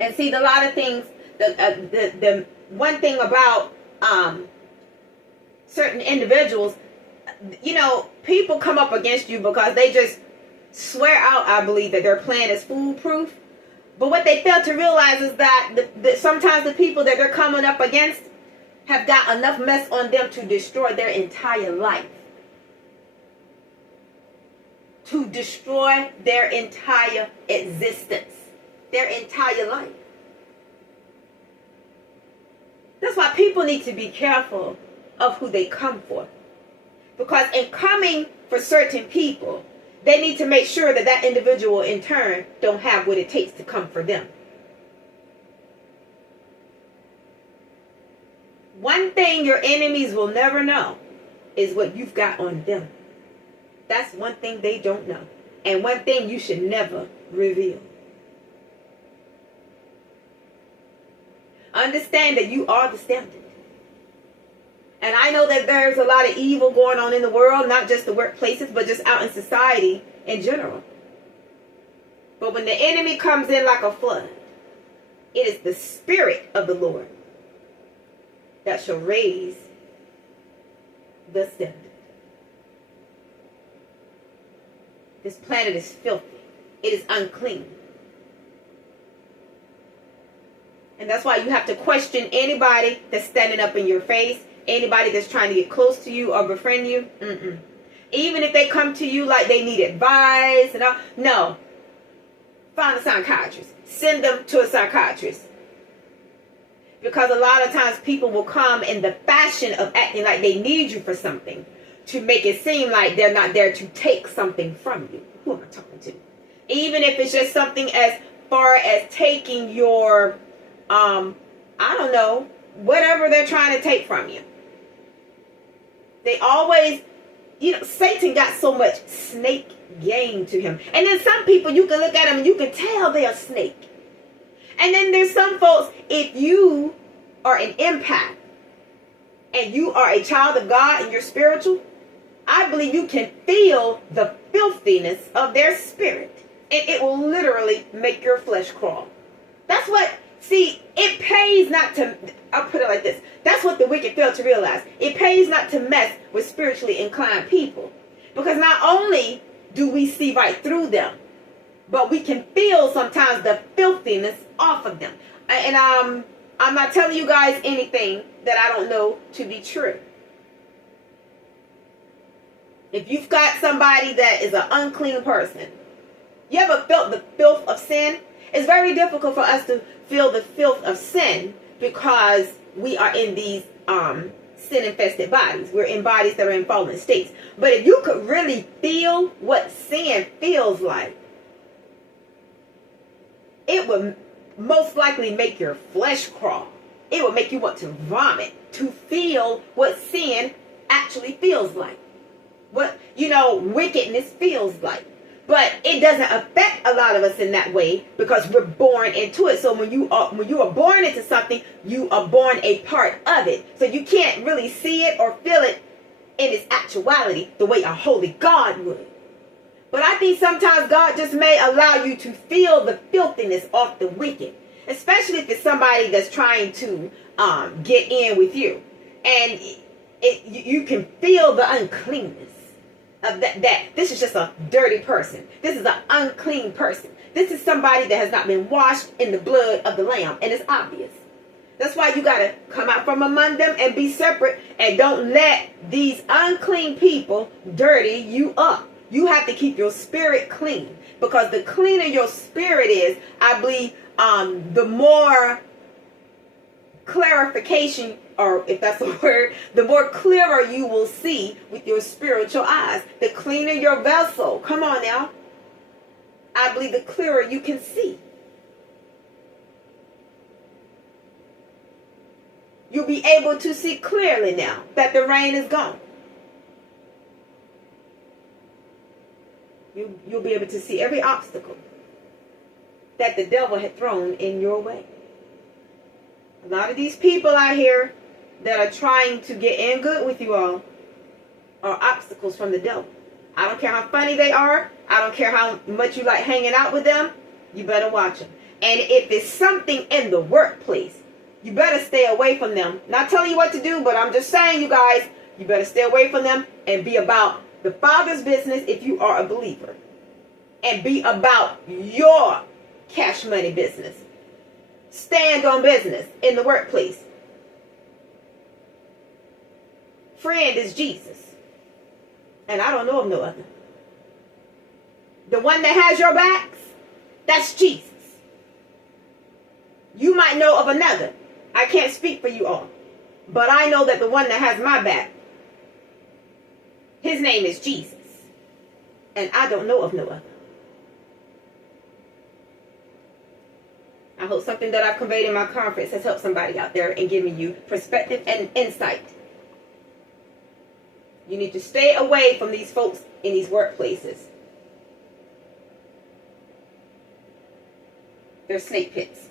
And see, a lot of things, the one thing about certain individuals, you know, people come up against you because they just swear out, I believe, that their plan is foolproof. But what they fail to realize is that sometimes the people that they're coming up against have got enough mess on them to destroy their entire life. To destroy their entire existence. Their entire life. That's why people need to be careful of who they come for. Because in coming for certain people, they need to make sure that that individual in turn don't have what it takes to come for them. One thing your enemies will never know is what you've got on them. That's one thing they don't know. And one thing you should never reveal. Understand that you are the standard. And I know that there's a lot of evil going on in the world, not just the workplaces, but just out in society in general. But when the enemy comes in like a flood, it is the Spirit of the Lord that shall raise the standard. This planet is filthy. It is unclean. And that's why you have to question anybody that's standing up in your face, anybody that's trying to get close to you or befriend you. Even if they come to you like they need advice and all, no. Find a psychiatrist. Send them to a psychiatrist. Because a lot of times people will come in the fashion of acting like they need you for something to make it seem like they're not there to take something from you. Who am I talking to? Even if it's just something as far as taking your, I don't know, whatever they're trying to take from you. They always, you know, Satan got so much snake game to him. And then some people, you can look at them and you can tell they're a snake. And then there's some folks, if you are an empath and you are a child of God and you're spiritual, I believe you can feel the filthiness of their spirit. And it will literally make your flesh crawl. That's what, see, it pays not to, I'll put it like this. That's what the wicked fail to realize. It pays not to mess with spiritually inclined people. Because not only do we see right through them, but we can feel sometimes the filthiness off of them. And I'm not telling you guys anything that I don't know to be true. If you've got somebody that is an unclean person, you ever felt the filth of sin? It's very difficult for us to feel the filth of sin because we are in these sin-infested bodies. We're in bodies that are in fallen states. But if you could really feel what sin feels like, it would most likely make your flesh crawl. It would make you want to vomit, to feel what sin actually feels like. What, you know, wickedness feels like. But it doesn't affect a lot of us in that way because we're born into it. So when you are born into something, you are born a part of it. So you can't really see it or feel it in its actuality the way a holy God would. But I think sometimes God just may allow you to feel the filthiness of the wicked. Especially if it's somebody that's trying to get in with you. And you can feel the uncleanness of that. This is just a dirty person. This is an unclean person. This is somebody that has not been washed in the blood of the Lamb. And it's obvious. That's why you got to come out from among them and be separate. And don't let these unclean people dirty you up. You have to keep your spirit clean. Because the cleaner your spirit is, I believe, the more clarification, or if that's a word, the more clearer you will see with your spiritual eyes. The cleaner your vessel, come on now, I believe the clearer you can see. You'll be able to see clearly now that the rain is gone. You'll be able to see every obstacle that the devil had thrown in your way. A lot of these people out here that are trying to get in good with you all are obstacles from the devil. I don't care how funny they are. I don't care how much you like hanging out with them. You better watch them. And if it's something in the workplace, you better stay away from them. Not telling you what to do, but I'm just saying, you guys, you better stay away from them and be about the Father's business if you are a believer. And be about your cash money business. Stand on business in the workplace. Friend is Jesus. And I don't know of no other. The one that has your backs, that's Jesus. You might know of another. I can't speak for you all. But I know that the one that has my back, his name is Jesus. And I don't know of no other. I hope something that I've conveyed in my conference has helped somebody out there and given you perspective and insight. You need to stay away from these folks in these workplaces. They're snake pits.